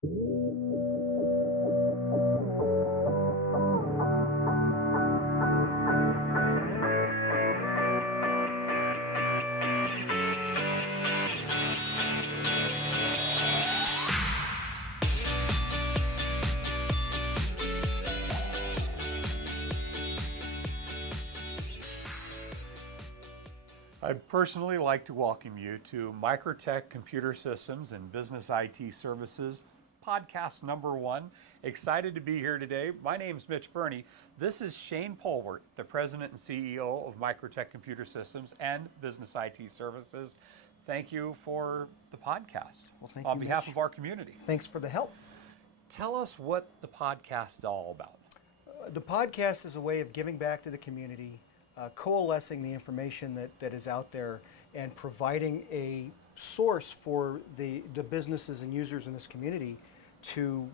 I'd personally like to welcome you to MicroTech Computer Systems and Business IT Services, podcast number 1. Excited to be here today. My name is Mitch Burney. This is Shane Polwart, the President and CEO of MicroTech Computer Systems and Business IT Services. Thank you for the podcast. Well, thank on you, behalf Mitch. of our community. Thanks for the help. Tell us what the podcast is all about. The podcast is a way of giving back to the community, coalescing the information that is out there, and providing a source for the businesses and users in this community to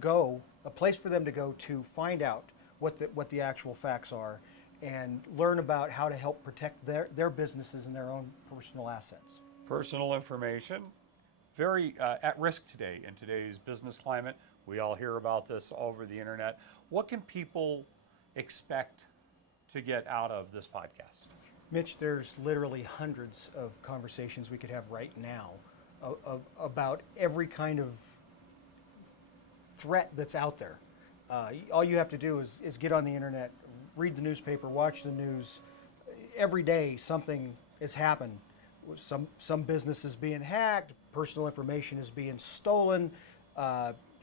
go, a place for them to go to find out what the actual facts are and learn about how to help protect their businesses and their own personal assets. Personal information, very at risk today in today's business climate. We all hear about this over the internet. What can people expect to get out of this podcast? Mitch, there's literally hundreds of conversations we could have right now about every kind of threat that's out there. All you have to do is get on the internet, read the newspaper, watch the news. Every day something has happened. Some business is being hacked, personal information is being stolen,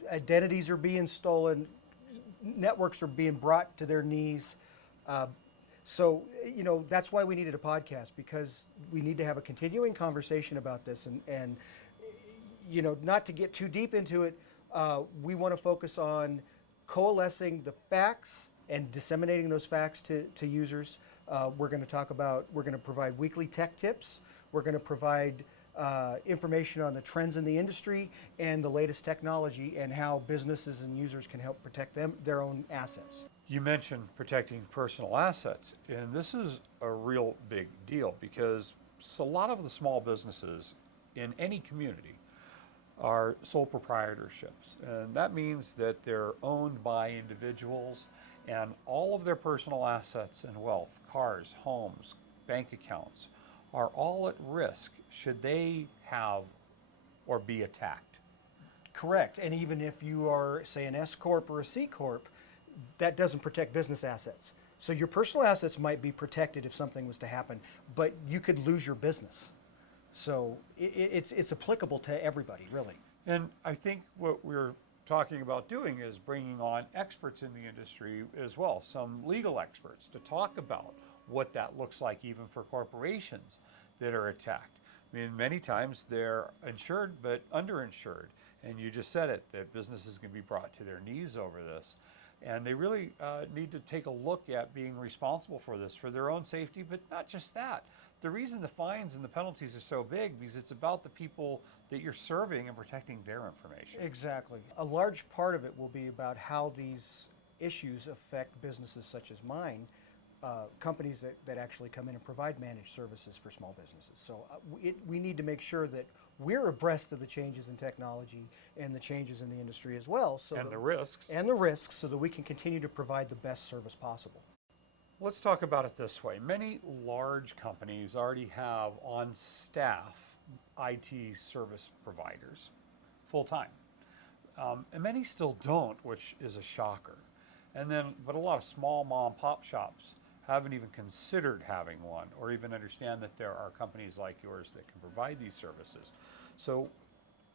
identities are being stolen, networks are being brought to their knees. So, that's why we needed a podcast, because we need to have a continuing conversation about this and not to get too deep into it, we want to focus on coalescing the facts and disseminating those facts to users. We're going to provide weekly tech tips. We're going to provide information on the trends in the industry and the latest technology and how businesses and users can help protect their own assets. You mentioned protecting personal assets, and this is a real big deal because a lot of the small businesses in any community are sole proprietorships, and that means that they're owned by individuals, and all of their personal assets and wealth, cars, homes, bank accounts, are all at risk should they have or be attacked. Correct. And even if you are, say, an S Corp or a C Corp, that doesn't protect business assets. So your personal assets might be protected if something was to happen, but you could lose your business. So it's applicable to everybody, really. And I think what we're talking about doing is bringing on experts in the industry as well, some legal experts, to talk about what that looks like even for corporations that are attacked. I mean, many times they're insured but underinsured, and you just said it, that businesses can be brought to their knees over this. And they really need to take a look at being responsible for this, for their own safety, but not just that. The reason the fines and the penalties are so big because it's about the people that you're serving and protecting their information. Exactly. A large part of it will be about how these issues affect businesses such as mine, companies that actually come in and provide managed services for small businesses. So we need to make sure that we're abreast of the changes in technology and the changes in the industry as well. And the risks. And the risks, so that we can continue to provide the best service possible. Let's talk about it this way. Many large companies already have on staff IT service providers full-time. And many still don't, which is a shocker. But a lot of small mom and pop shops haven't even considered having one or even understand that there are companies like yours that can provide these services. So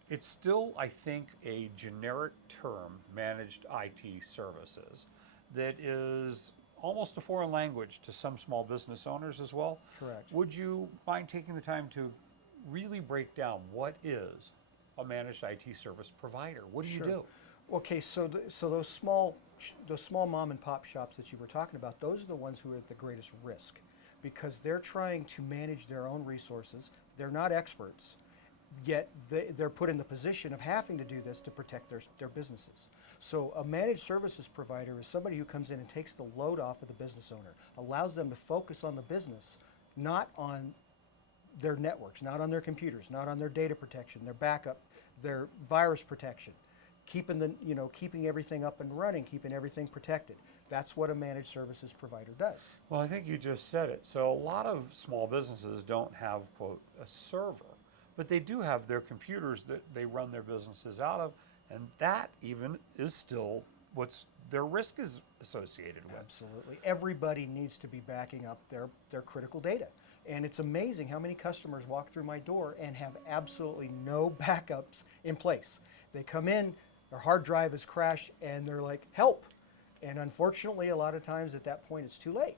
it's still, I think, a generic term, managed IT services, that is almost a foreign language to some small business owners as well. Correct. Would you mind taking the time to really break down what is a managed IT service provider? What do you do? Okay, so those small mom and pop shops that you were talking about, those are the ones who are at the greatest risk because they're trying to manage their own resources. They're not experts, yet they're put in the position of having to do this to protect their businesses. So a managed services provider is somebody who comes in and takes the load off of the business owner, allows them to focus on the business, not on their networks, not on their computers, not on their data protection, their backup, their virus protection, keeping everything up and running, keeping everything protected. That's what a managed services provider does. Well, I think you just said it. So a lot of small businesses don't have, quote, a server, but they do have their computers that they run their businesses out of, and that even is still what's their risk is associated with. Absolutely. Everybody needs to be backing up their critical data. And it's amazing how many customers walk through my door and have absolutely no backups in place. They come in, their hard drive has crashed, and they're like, help. And unfortunately, a lot of times at that point, it's too late.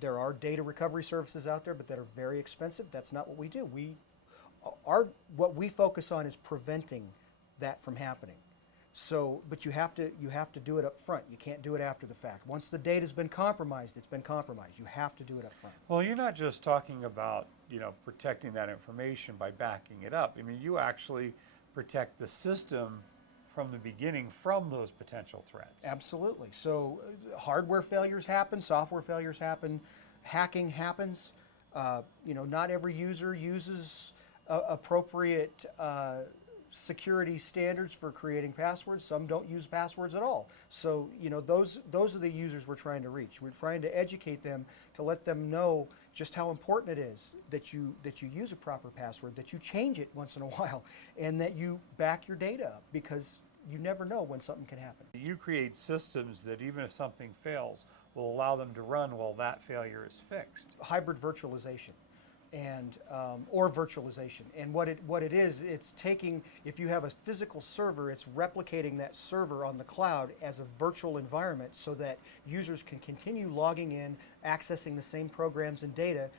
There are data recovery services out there, but that are very expensive. That's not what we do. What we focus on is preventing that from happening. So, but you have to do it up front. You can't do it after the fact. Once the data's been compromised, it's been compromised. You have to do it up front. Well, you're not just talking about, protecting that information by backing it up. I mean, you actually protect the system from the beginning from those potential threats. Absolutely. So hardware failures happen, software failures happen, hacking happens. Not every user uses appropriate security standards for creating passwords. Some don't use passwords at all. So those are the users we're trying to reach. We're trying to educate them to let them know just how important it is that you use a proper password, that you change it once in a while, and that you back your data up, because you never know when something can happen. You create systems that even if something fails, will allow them to run while that failure is fixed. Hybrid virtualization, and or virtualization. And what it is, it's taking, if you have a physical server, it's replicating that server on the cloud as a virtual environment so that users can continue logging in, accessing the same programs and data.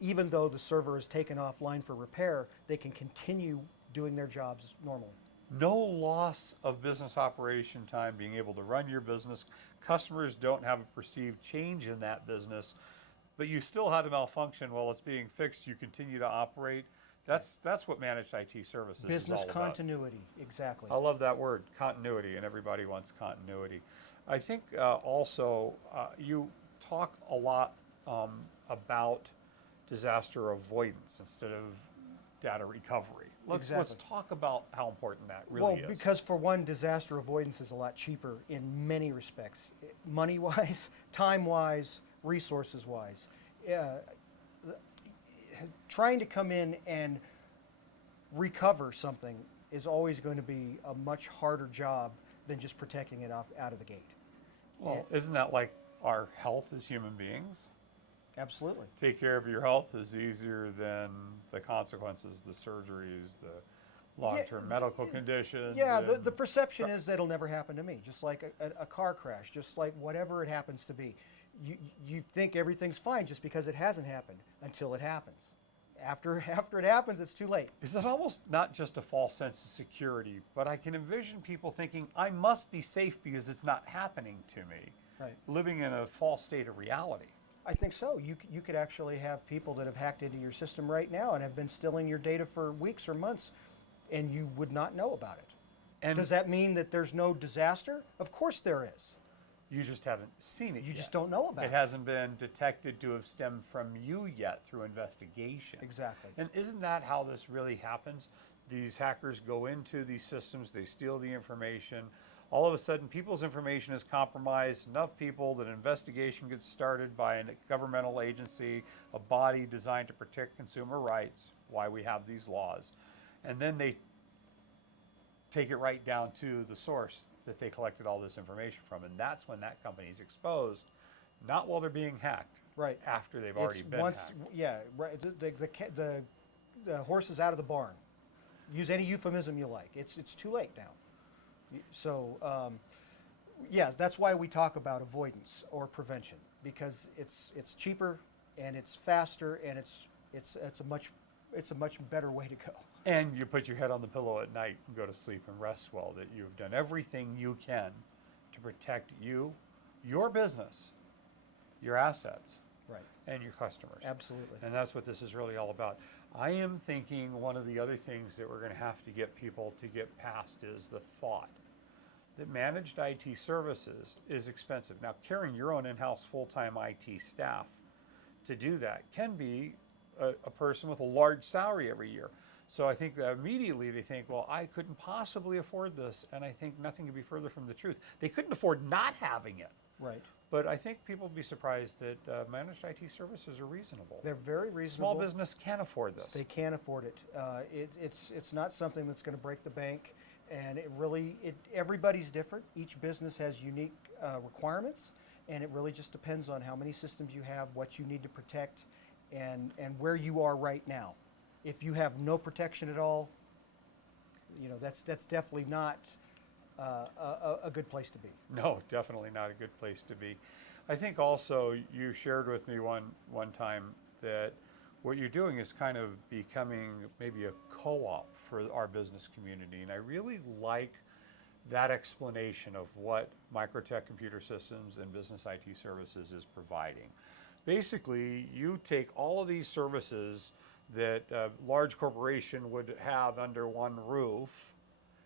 Even though the server is taken offline for repair, they can continue doing their jobs normally. No loss of business operation time, being able to run your business. Customers don't have a perceived change in that business, but you still had a malfunction while it's being fixed. You continue to operate. That's what managed IT services Business is all about. continuity, exactly. I love that word, continuity, and everybody wants continuity. I think also you talk a lot about disaster avoidance instead of data recovery. Let's talk about how important that really is. Well, because for one, disaster avoidance is a lot cheaper in many respects, money-wise, time-wise, resources-wise. Trying to come in and recover something is always going to be a much harder job than just protecting it out of the gate. Well, isn't that like our health as human beings? Absolutely. Take care of your health is easier than the consequences, the surgeries, the long-term medical conditions. Yeah, the perception is that it'll never happen to me, just like a car crash, just like whatever it happens to be. You think everything's fine just because it hasn't happened until it happens. After it happens, it's too late. Is it almost not just a false sense of security, but I can envision people thinking, I must be safe because it's not happening to me, Right. living in a false state of reality. I think so. You could actually have people that have hacked into your system right now and have been stealing your data for weeks or months, and you would not know about it. And does that mean that there's no disaster? Of course there is. you just haven't seen it You yet. just don't know about it. It hasn't been detected to have stemmed from you yet through investigation. Exactly. And isn't that how this really happens? These hackers go into these systems, they steal the information. All of a sudden, people's information is compromised. Enough people that an investigation gets started by a governmental agency, a body designed to protect consumer rights, why we have these laws. And then they take it right down to the source that they collected all this information from. And that's when that company is exposed, not while they're being hacked, Right. after they've already been hacked. Yeah, right. The horse is out of the barn. Use any euphemism you like. It's too late now. So, yeah, that's why we talk about avoidance or prevention, because it's cheaper and it's faster and it's a much better way to go. And you put your head on the pillow at night and go to sleep and rest well, that you've done everything you can to protect you, your business, your assets, Right. and your customers. Absolutely. And that's what this is really all about. I am thinking one of the other things that we're going to have to get people to get past is the thought that managed IT services is expensive. Now, carrying your own in-house full-time IT staff to do that can be a person with a large salary every year. So I think that immediately they think, well, I couldn't possibly afford this, and I think nothing could be further from the truth. They couldn't afford not having it. Right. But I think people will be surprised that managed IT services are reasonable. They're very reasonable. Small business can afford this. They can afford it. It's not something that's going to break the bank, and everybody's different. Each business has unique requirements, and it really just depends on how many systems you have, what you need to protect, and where you are right now. If you have no protection at all, that's definitely not a good place to be. No, definitely not a good place to be. I think also you shared with me one time that what you're doing is kind of becoming maybe a co-op for our business community, and I really like that explanation of what MicroTech Computer Systems and Business IT Services is providing. Basically, you take all of these services that a large corporation would have under one roof,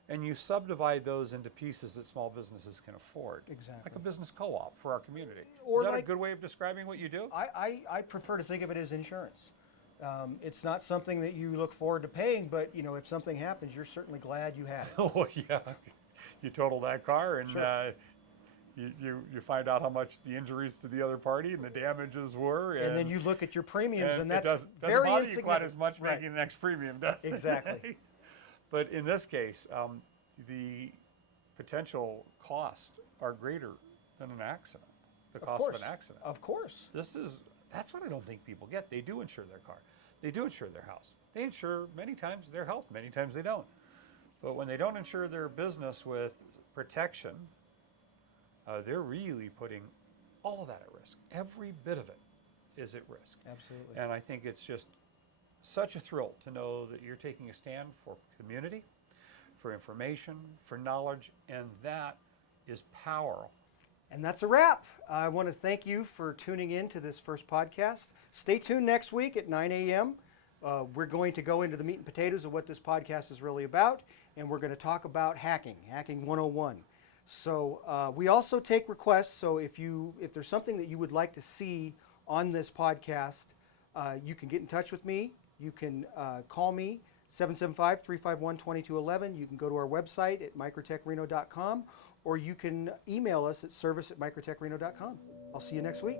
and you subdivide those into pieces that small businesses can afford. Exactly. Like a business co-op for our community. Or is that like, a good way of describing what you do? I prefer to think of it as insurance. It's not something that you look forward to paying, but if something happens, you're certainly glad you had it. Oh yeah, you total that car and Sure. You find out how much the injuries to the other party and the damages were, And then you look at your premiums, and that's it doesn't very bother you quite insignificant. as much Right. making the next premium, does it? Exactly. But in this case, the potential costs are greater than an accident. The Of cost course. of an accident. Of course. That's what I don't think people get. They do insure their car. They do insure their house. They insure many times their health. Many times they don't. But when they don't insure their business with protection, they're really putting all of that at risk. Every bit of it is at risk. Absolutely. And I think it's just such a thrill to know that you're taking a stand for community, for information, for knowledge, and that is power. And that's a wrap. I want to thank you for tuning in to this first podcast. Stay tuned next week at 9 a.m. We're going to go into the meat and potatoes of what this podcast is really about, and we're going to talk about hacking 101. So we also take requests. So if there's something that you would like to see on this podcast, you can get in touch with me. You can call me, 775-351-2211. You can go to our website at microtechreno.com, or you can email us at service@microtechreno.com. I'll see you next week.